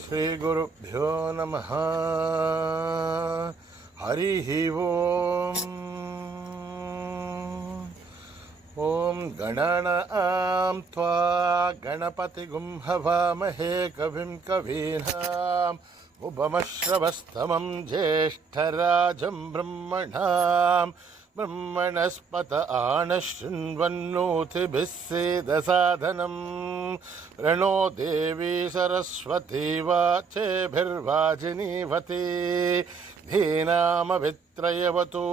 श्रीगुरुभ्यो नमः। हरिः ओम्। ॐ गणानां त्वा गणपतिगुं हवामहे कविं कवीनाम् उपमश्रवस्तमं ज्येष्ठराजं ब्रह्मणस्पत आनशृण्वन्नोतिभिः सेदसादनं प्रणो देवी सरस्वती वाचेभिर्वाजिनीवती धीनामभित्रयवतु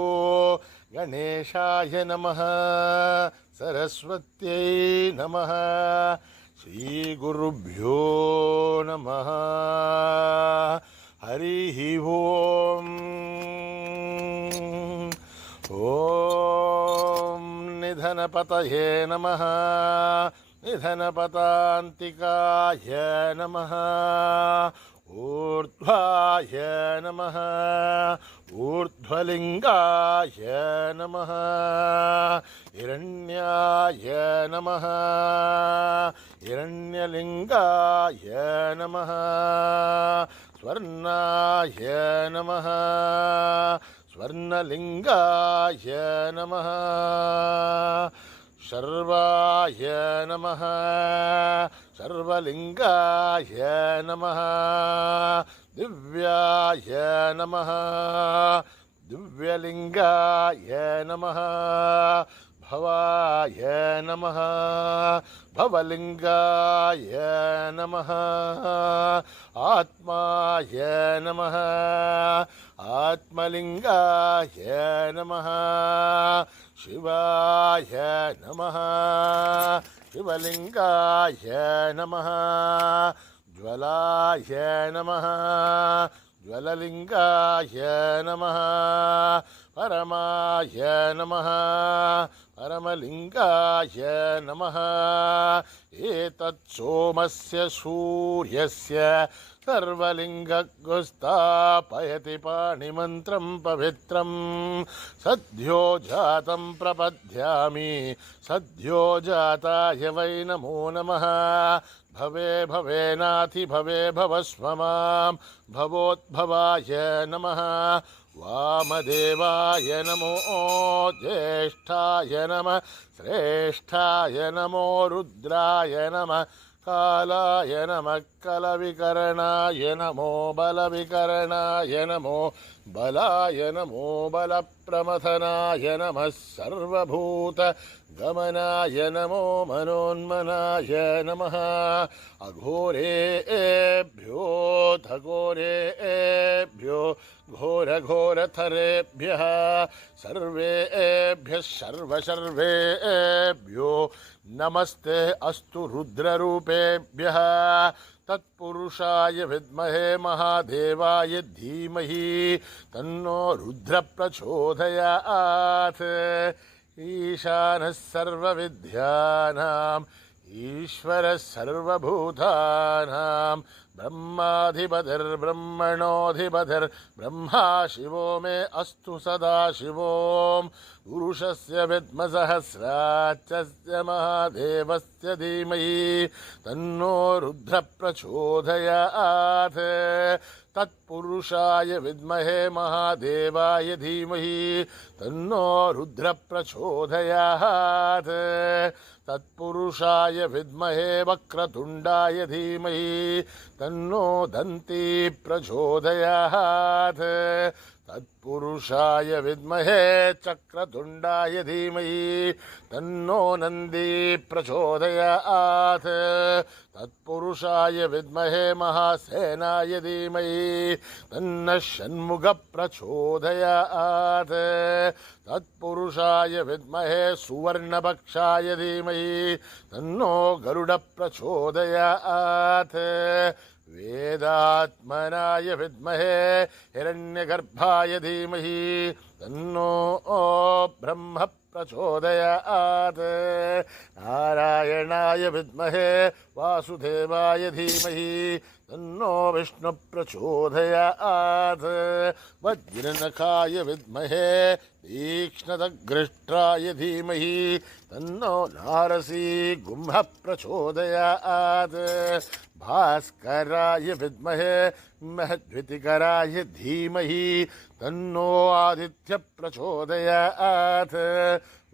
गणेशाय नमः सरस्वत्यै नमः। श्रीगुरुभ्यो नमः। हरिः ओम्। ॐ निधनपतये नमः। निधनपतान्तिकाय नमः। ऊर्ध्वाय नमः। ऊर्ध्वलिङ्गाय नमः। हिरण्याय नमः। हिरण्यलिङ्गाय नमः। स्वर्णाय नमः। स्वर्णलिङ्गाय नमः। शर्वाय नमः। शर्वलिङ्गाय नमः। दिव्याय नमः। दिव्यलिङ्गाय नमः। भवाय नमः। भवलिङ्गाय नमः। आत्माय नमः। आत्मलिङ्गाय नमः। शिवाय नमः। शिवलिङ्गाय नमः। ज्वलाय नमः। ज्वललिङ्गाय नमः। परमाय नमः। परमलिङ्गाय नमः। एतत् सोमस्य सूर्यस्य सर्वलिङ्गगुस्थापयति पाणिमन्त्रं पवित्रं सद्यो जातं प्रपद्यामि सद्यो जाताय वै नमो नमः। भवे भवेनाथि भवे भवस्व मां भवोद्भवाय नमः। वामदेवाय नमो ज्येष्ठाय नमः। श्रेष्ठाय नमो रुद्राय नमः। कालाय नमः। कलविकरणाय नमो बलविकरणाय नमो बलाय नमो बलप्रमथनाय नमः। सर्वभूत गमनाय नमो मनोन्मनाय नमः। अघोरेभ्यो घोरेभ्यो घोरघोरथरेभ्यः सर्वेभ्यः सर्वशर्वेभ्यो नमस्ते अस्तु रुद्ररूपेभ्यः। तत्पुरुषाय विद्महे महादेवाय धीमहि तन्नो रुद्र प्रचोदयात्। ईशानः सर्वविद्यानाम् ईश्वरः सर्वभूतानां ब्रह्माधिपतिर्ब्रह्मणोऽधिपतिर्ब्रह्मा शिवो मे अस्तु सदा शिवों। पुरुषस्य विद्मसहस्राक्षस्य महादेवस्य धीमहि तन्नो रुद्र प्रचोदयात्। तत्पुरुषाय विद्महे महादेवाय धीमहि तन्नो रुद्र प्रचोदयात्। तत्पुरुषाय विद्महे वक्रतुण्डाय धीमहि तन्नो दन्ती प्रचोदयात्। तत्पुरुषाय विद्महे चक्रतुण्डाय धीमहि तन्नो नन्दी प्रचोदयात्। तत्पुरुषाय विद्महे महासेनाय धीमहि तन्नः षण्मुख प्रचोदयात्। तत्पुरुषाय विद्महे सुवर्णपक्षाय धीमहि तन्नो गरुड प्रचोदयात्। वेदात्मनाय विद्महे हिरण्यगर्भाय धीमहि तन्नो ब्रह्म प्रचोदयात्। नारायणाय विद्महे वासुदेवाय धीमहि तन्नो विष्णु प्रचोदयात्। वज्रनखाय विद्महे तीक्ष्णदग्रष्ट्राय धीमहि तन्नो नारसी गुम्हः प्रचोदयात् भास्कराय विद्महे महद्वितिकराय धीमहि तन्नो आदित्य प्रचोदयात्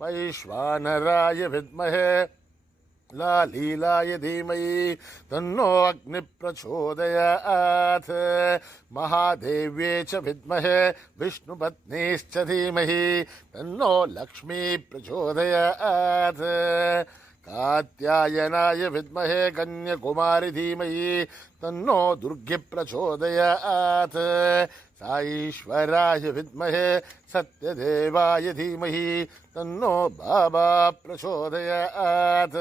वैश्वानराय विद्महे लालीलाय धीमहि तन्नो अग्नि प्रचोदयात् महादेव्ये च विद्महे विष्णुपत्नीश्च धीमहि तन्नो लक्ष्मी प्रचोदयात् कात्यायनाय विद्महे कन्याकुमारी धीमहि तन्नो दुर्गे प्रचोदयात् साईश्वराय विद्महे सत्यदेवाय धीमहि तन्नो बाबा प्रचोदयात्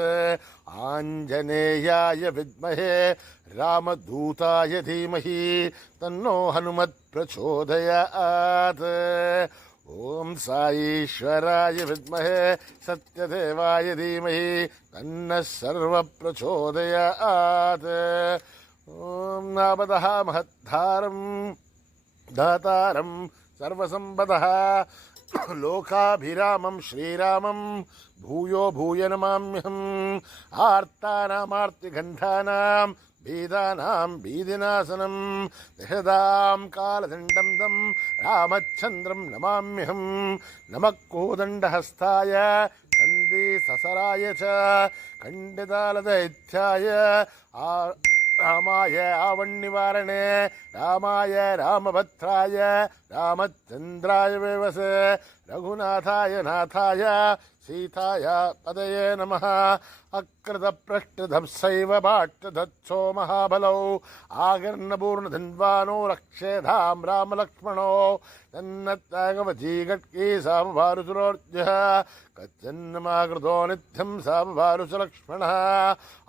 आञ्जनेयाय विद्महे रामदूताय धीमहि तन्नो हनुमत् प्रचोदयात् ओम साईश्वराय विद्महे सत्यदेवाय धीमहि तन्नः सर्व प्रचोदयात् ओम नामदः महद्धारं दातारं सर्वसम्पदः लोकाभिरामं श्रीरामं भूयो भूय नमाम्यहम् आर्तानामार्तिघण्टानां भीदानां भीदिनाशनं दशदां कालदण्डं तं रामचन्द्रं नमाम्यहं नमः कोदण्डहस्ताय सन्धिससराय च खण्डितालदैत्याय रामाय आवन्निवारणे रामाय रामभद्राय रामचन्द्राय वेवसे रघुनाथाय नाथाय सीताय पदये नमः अकृतपृष्ठधप्सैव भाट्टधत्सो महाबलौ आगर्णपूर्णधन्वानो रक्षेधां रामलक्ष्मणो तन्नत्यागवची गट्की सामभारुसुरोर्जः कच्चन्नमाकृतो नित्यं सामभारुसलक्ष्मणः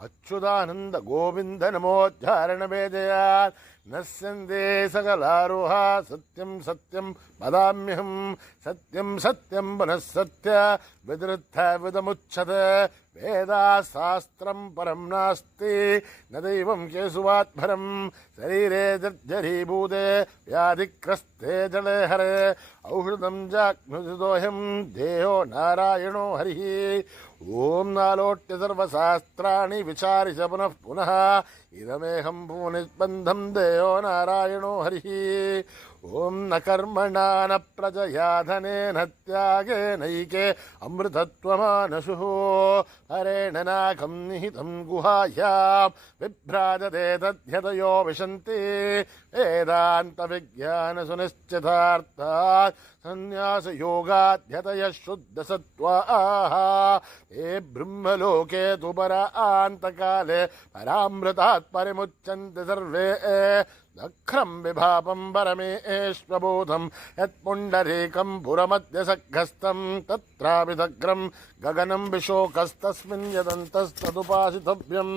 अच्युतानन्द गोविन्द नमोद्धारणवेदयात् नश्यन्ते सकलारोहा सत्यं सत्यं वदाम्यहं सत्यं सत्यं पुनः सत्य विदृत्थ विदमुच्यते वेदाशास्त्रं परं नास्ति न दैवं केशवात्भरं शरीरे जर्जरीभूते व्याधिग्रस्ते जले हरे औषधं जाग्नुदोऽहं देहो नारायणो हरिः ओम नालोट्य सर्वशास्त्राणि विचार्य पुनः पुनः इदमेहं भुवनिस्बन्धं देयो नारायणो हरिः ओम न कर्मणा न प्रजया धनेन त्यागेनैके अमृतत्वमानशुः हरेण नाकं निहितं गुहायां विभ्राजते तद्यतयो विशन्ति वेदान्तविज्ञानसुनिश्चितार्थात् संन्यासयोगाध्यतयः शुद्धसत्त्वाः ते ब्रह्मलोके तु परान्तकाले परामृतात् परिमुच्यन्ते सर्वे दख्रं विभापं परमेश्वबोधं यत्पुण्डरीकं पुरमध्यसग्रस्तं तत्राभिदग्रं गगनं विशोकस्तस्मिन् यदन्तस्तदुपासितव्यं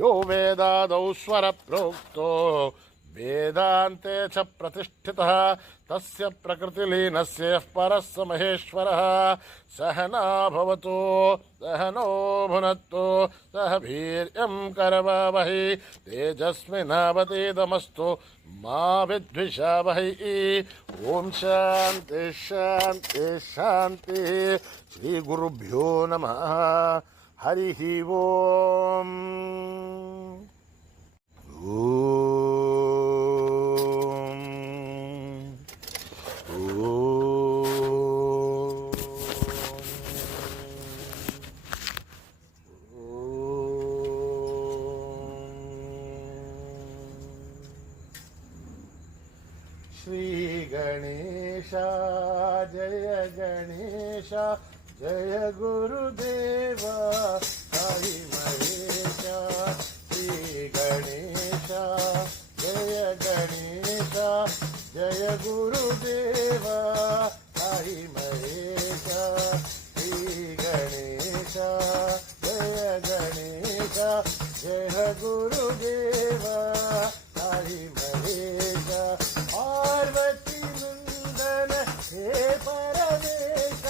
यो वेदादौ स्वरप्रोक्तो वेदान्ते च प्रतिष्ठितः तस्य प्रकृतिलीनस्य यः परः स महेश्वरः सहना भवतु सहनो भुनक्तु सह वीर्यं करवावहै तेजस्विनावतीतमस्तु मा विद्विषावहै ओम शान्ति शान्ति शान्ति श्री गुरुभ्यो नमः हरिः ओम श्री गणेश जय गणेश जय गुरुदेव साई महेश श्री गणेश जय गणेश जय गुरुदेव साई महेश श्री गणेश जय गणेश जय गुरुदेव साई महेश पार्वती नंदन हे परमेश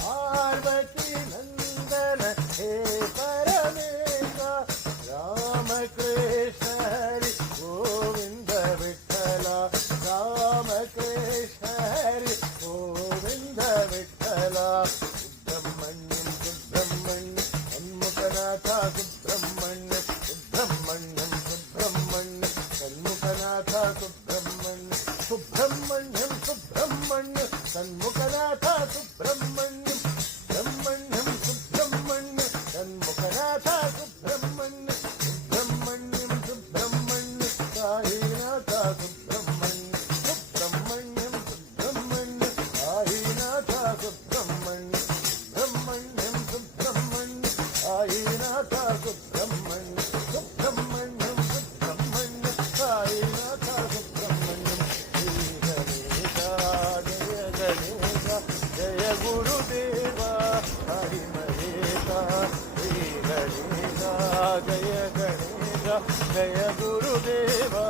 पार्वती नंदन हे परमेश राम कृष्ण हरि गोविंद विठ्ठला राम कृष्ण हरि गोविंद विठ्ठला जय गुरुदेवा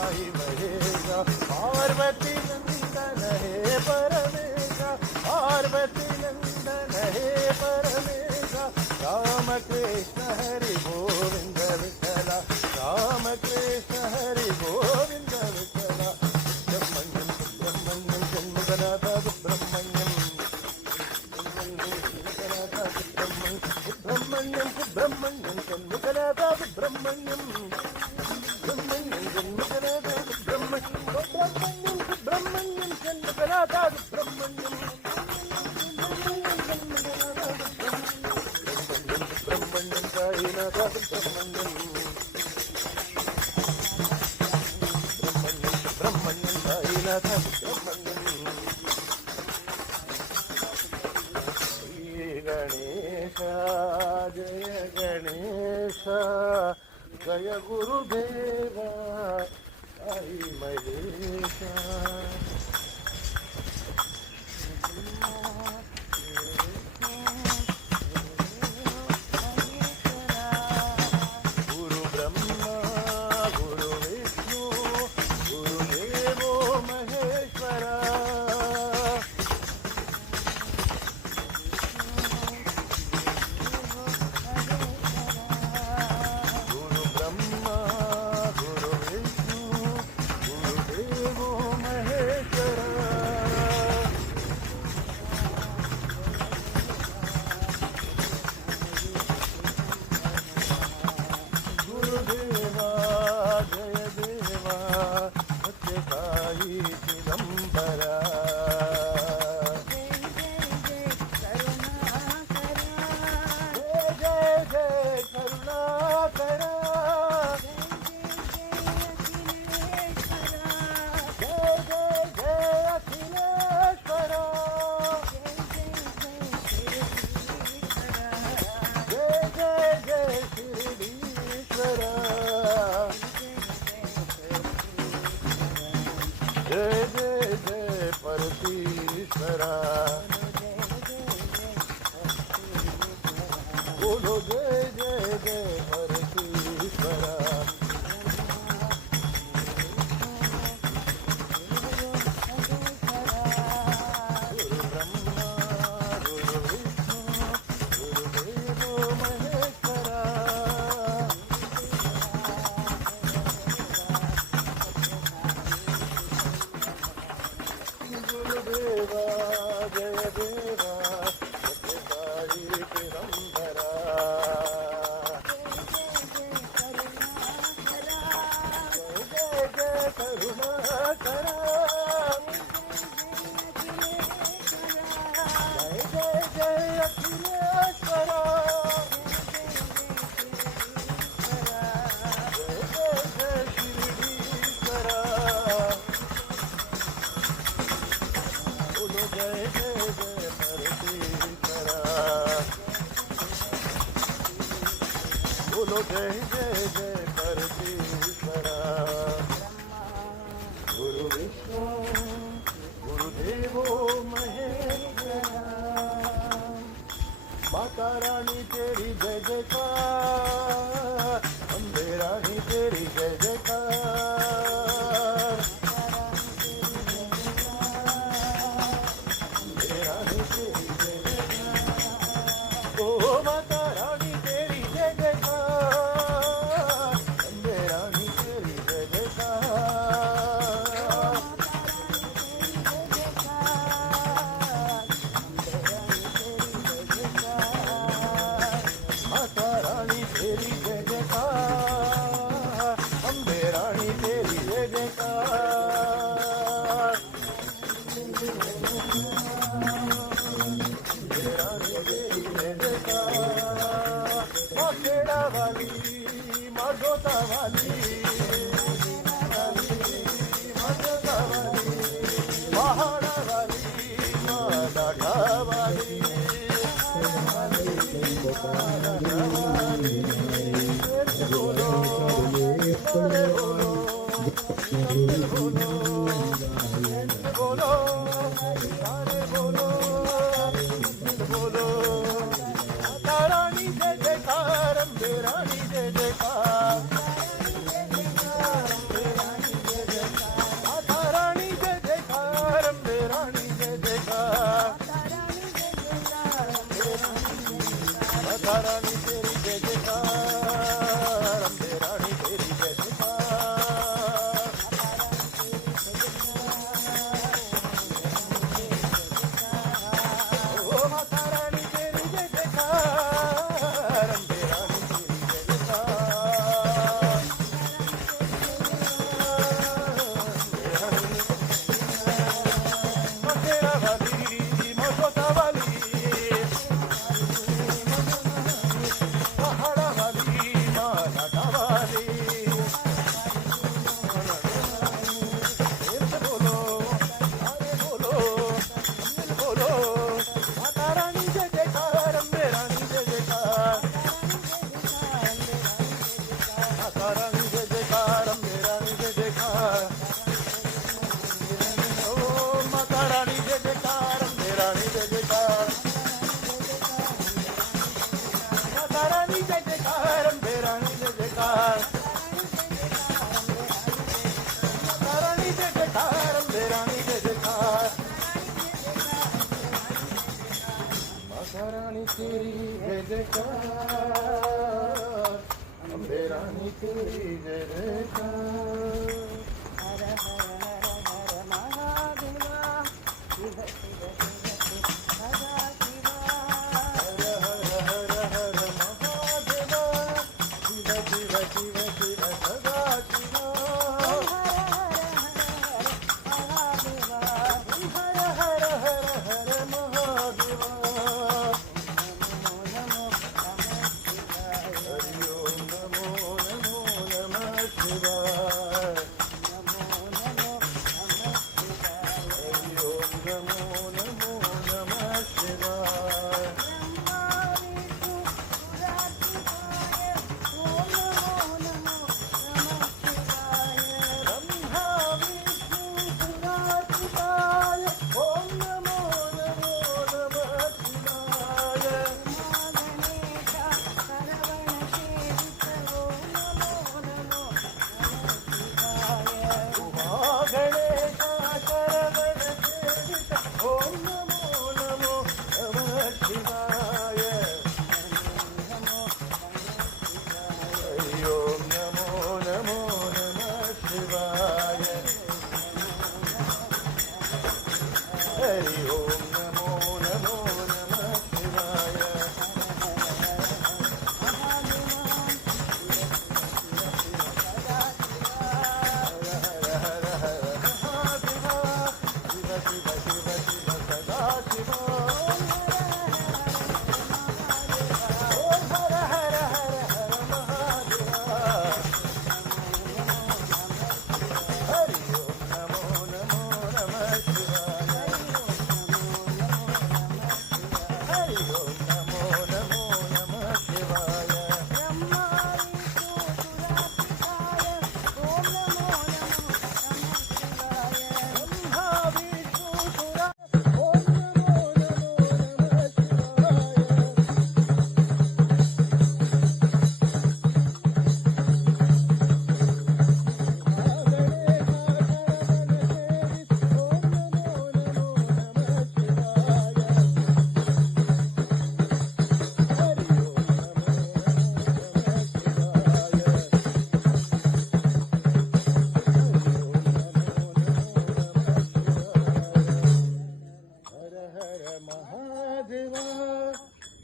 आई महेशा पार्वती नंदन हे परमेशा पार्वती नंदन हे परमेशा राम कृष्ण हरि गोविंद विठला राम कृष्ण हरि गोविंद विठला ब्रह्मण्यम ब्रह्मण्यम जन्मगनाथा ब्रह्मण्यम ब्रह्मण्यम ब्रह्मण्यम जन्मगनाथा ब्रह्मण्यम ब्रह्मण्यम जन्मगनाथा ब्रह्मण्यम ब्रह्मण्यम ब्रह्मण्यम जन्मगनाथा ब्रह्मण्यम ब्रह्मण्यम कायनाथा ब्रह्मण्यम ब्रह्मण्यम कायनाथा ब्रह्मण्यम श्री गणेश जय गणेश जय गुरुदेवा आई महेशा गुरु ब्रह्मा गुरु विष्णु गुरुदेवो महेश्वरा गुरु ब्रह्मा गुरु विष्णु गुरुदेवो महेश्वरा गुरुदेवा जय देवा सत्यसाई चिदंबरा जय जय जय करुणाकरा जय जय जय अखिलेश्वरा जय जय जय शिरडीश्वरा जय जय जय परतीश्वरा बोलो जय जय जय परतीश्वरा गुरु ब्रह्मा गुरु विष्णु गुरुदेवो महेश्वरा गुरुदेवा जय देवा सत्यसाई चिदंबरा जय जय करुणाकरा जय जय जय अखिलेश्वरा जय जय जय शिरडीश्वरा बोलो जय जय जय परमेश्वरा बोलो जय जय जय परमेश्वरा गुरु विष्णु गुरुदेवो महेश्वरा माता रानी तेरी जय जयकार अम्बे रानी तेरी जय जयकार ओ माता रानी तेरी जय जयकार अम्बे रानी तेरी जय जयकार माता रानी तेरी जय जयकार अम्बे रानी तेरी जय जयकार खेड़ा वाली माधोता वाली माधोता वाली पहाड़ा वाली दाढ़ा वाली बोलो बोलो बोलो बोलो सारे बोलो बोलो रानी जय जयकार अम्बे रानी जय जयकार रानी तेरी जय जयकार, अम्बे रानी तेरी जय जयकार. हर हर हर हर महादेवा शिव शिव शिव शिव सदा शिवा. हर हर हर हर महादेवा, शिव शिव शिव शिव सदा शिवा. हर हर हर हर महादेवा. हर हर हर हर महादेवा. नमो नमो नमः शिवाय. हरि ओम नमो नमो नमः शिवाय. ब्रह्मा विष्णु सुरार्चिताय ओम नमो नमो नमः शिवाय. गणेशा सरवण सेवित ओम नमो नमो नमः शिवाय. गणेशा शरवण सेवित ओम नमो नमो नमः शिवाय. हरि ओम नमो नमो नमः शिवाय. हरि ओम नमो नमो नमः शिवाय. हर हर हर महादेवा, शिव शिव शिव शिव सदा शिवा. ओम हर हर हर हर महादेवा. हरि ओम नमो नमो नमः शिवाय. हरि ओम नमो नमो नमः शिवाय. ब्रह्मा विष्णु सुरा ओम नमो नमो नमः शिवाय.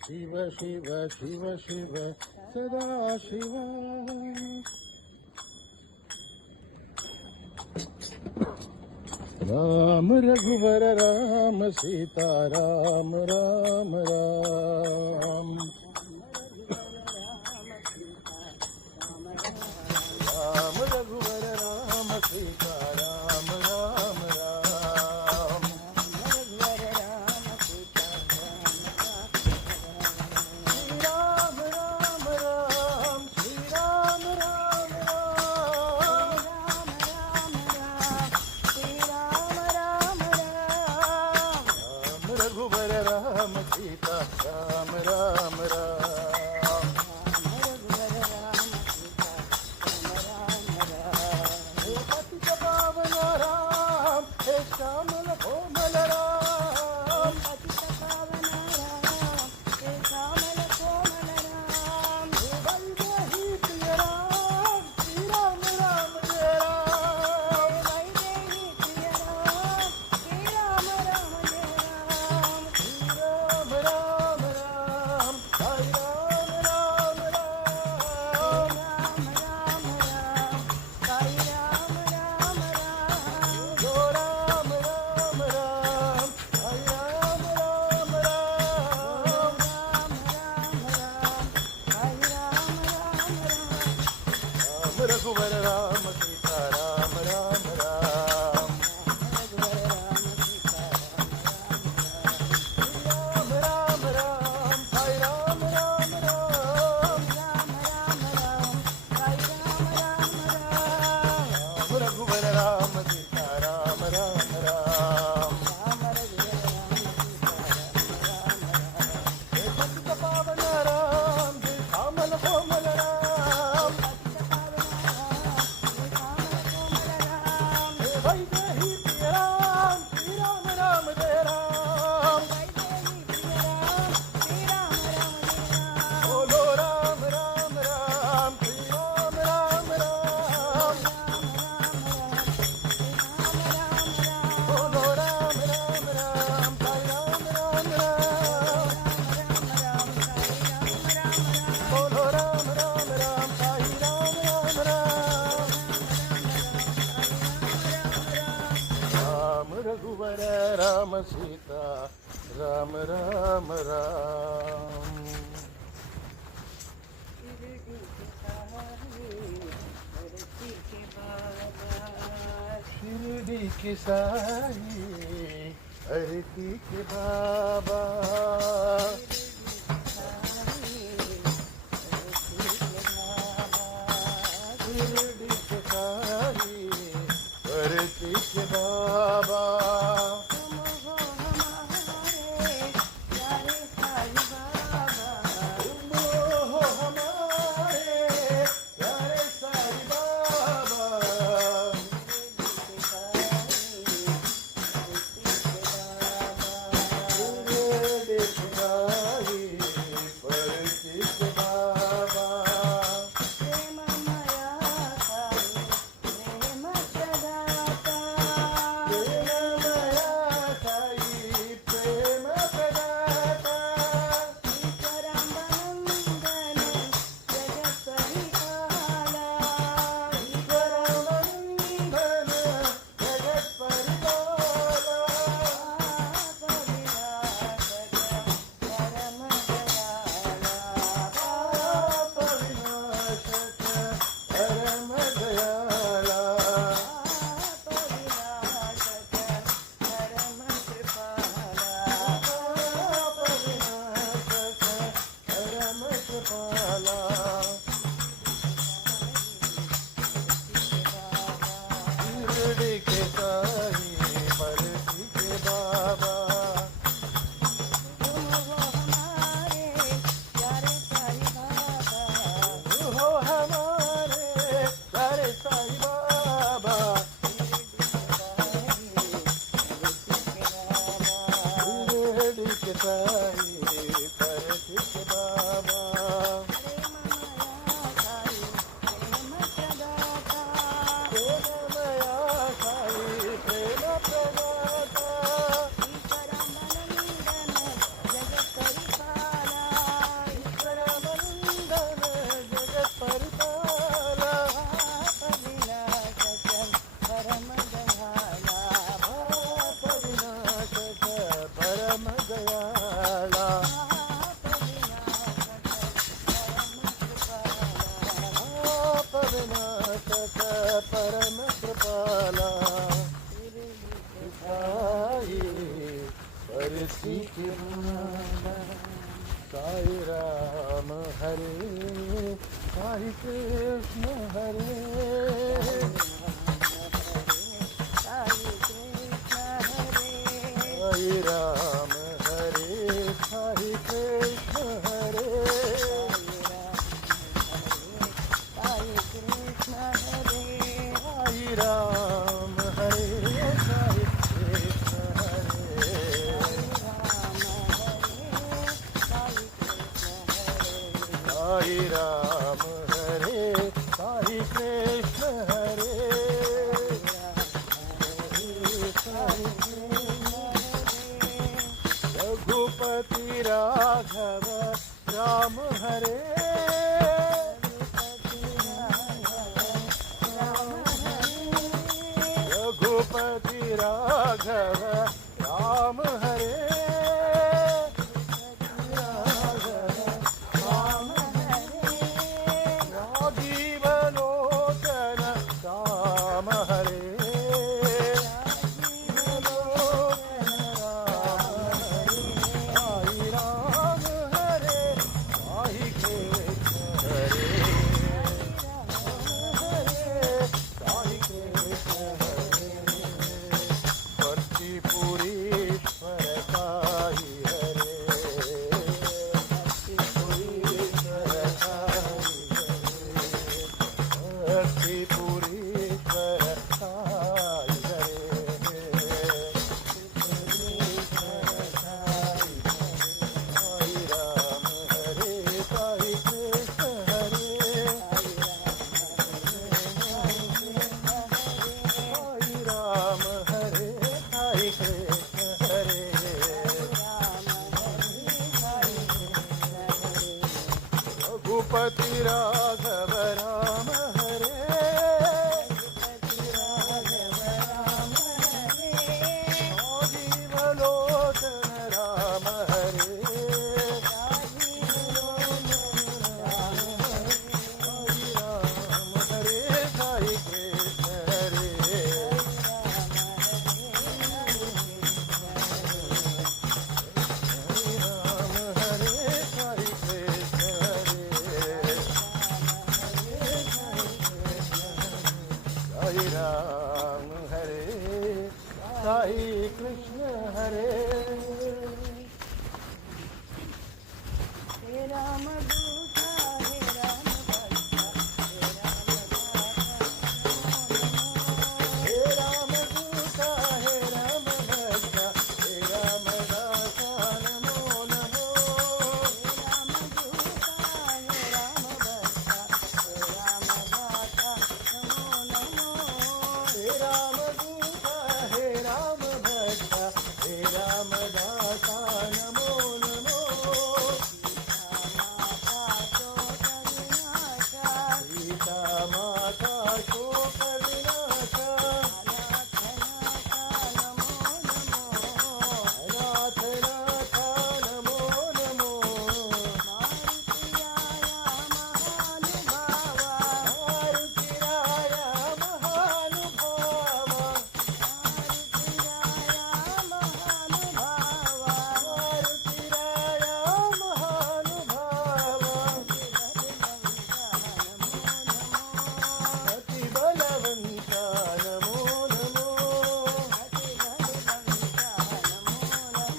शिव शिव शिव शिव सदा शिवा. राम रघुवर राम सीता राम राम राम. राम रघुवर राम सीता राम राम राम. श्री राम राम राम, श्री राम राम राम. राम रघुवर राम सीता राम राम राम. हे पतित पावन राम, हे श्यामल कोमल राम. हे वैदेही प्रिय राम, श्री राम राम जय राम. श्री राम राम राम, हरि राम राम राम. जो राम राम राम, हरि राम राम राम. राम रघुवर राम सीता राम राम राम. राम राम राम, हरि राम राम राम. राम रघुवर राम सीता राम राम राम. हे पतित पावन राम, हे श्यामल कोमल राम. राम सीता राम राम राम. शिरडी के साई धरती के बाबा शिरडी के साई धरती के बाबा. शिरडी के साई धरती के बाबा. तुम हो हमारे प्यारे साईं बाबा तुम हो हमारे प्यारे साईं बाबा. शिरडी के साई धरती के बाबा प्रेम माया साई प्रेम सदाता ईश्वरानंदन जगत परिपाला शिरडी के साई परती के बाबा. तुम हो हमारे प्यारे साईं बाबा हो हमारे प्यारे साईं बाबा. शिरडी के साई परती के बाबा. प्रेममया साई प्रेम प्रदाता. ईश्वरानंदन जगत परिपाला. पाप विनाशक परम दयाला. पाप विनाशक परम कृपाला. साई परती के बाबा. साई राम हरे साई कृष्ण हरे. साई राम हरे साई कृष्ण हरे. साई राम हरे साई कृष्ण हरे. साई राम हरे साई कृष्ण हरे. रघुपति राघव राम हरे. रघुपति राघव राम हरे. राजीव लोचन श्याम हरे. साई राम हरे साई कृष्ण हरे. साई कृष्ण हरे. परती राम हरे साई कृष्ण हरे हे राम दूता हे राम भक्ता हे राम दूता हे राम भक्ता हे राम दासा नमो नमो हे राम दूता हे राम भक्ता हे राम दाता नमो नमो हे राम दूता हे राम भक्ता हे राम दासा नमो नमो सीता माता शोक विनाशा सीता माता शोक अनाथ विनाशा नाथ नमो नमो मारुतीराया महानुभावा मारुतिराया महानुभावा मारुतीराया महानुभावा अति बलवंता नमो नमो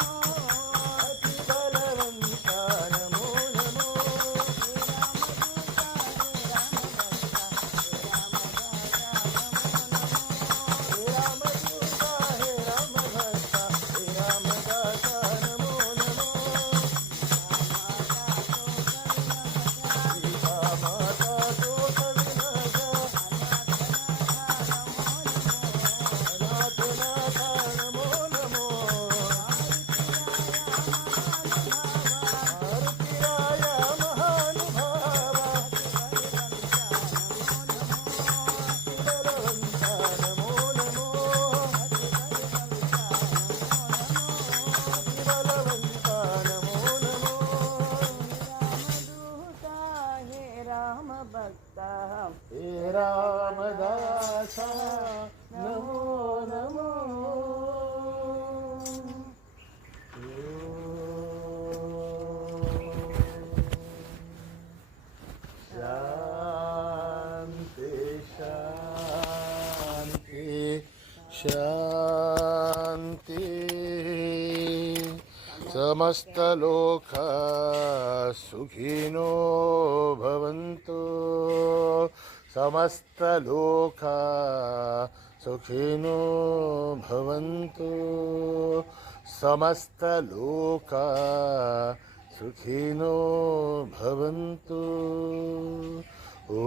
अति बलवंता नमो नमो हे रामदूता हे राम भक्ता हे राम दासा नमो नमो सीता माता शोक विनाशा अनाथ नाथ नमो नमो मारुतीराया महानुभावा बलवंता नमो नमो बलवंता नमो नमो रामदूता हे राम भक्ता हे रामदासा नमो नमो शांति शांति शांति समस्त लोक सुखिनो भवन्तु समस्त लोक सुखिनो भवन्तु समस्त लोक सुखिनो भवन्तु ॐ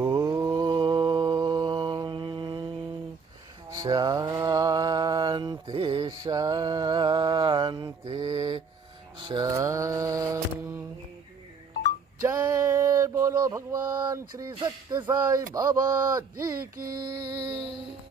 शान्ति शान्ति शान्ति जय बोलो भगवान श्री सत्य साई बाबा जी की।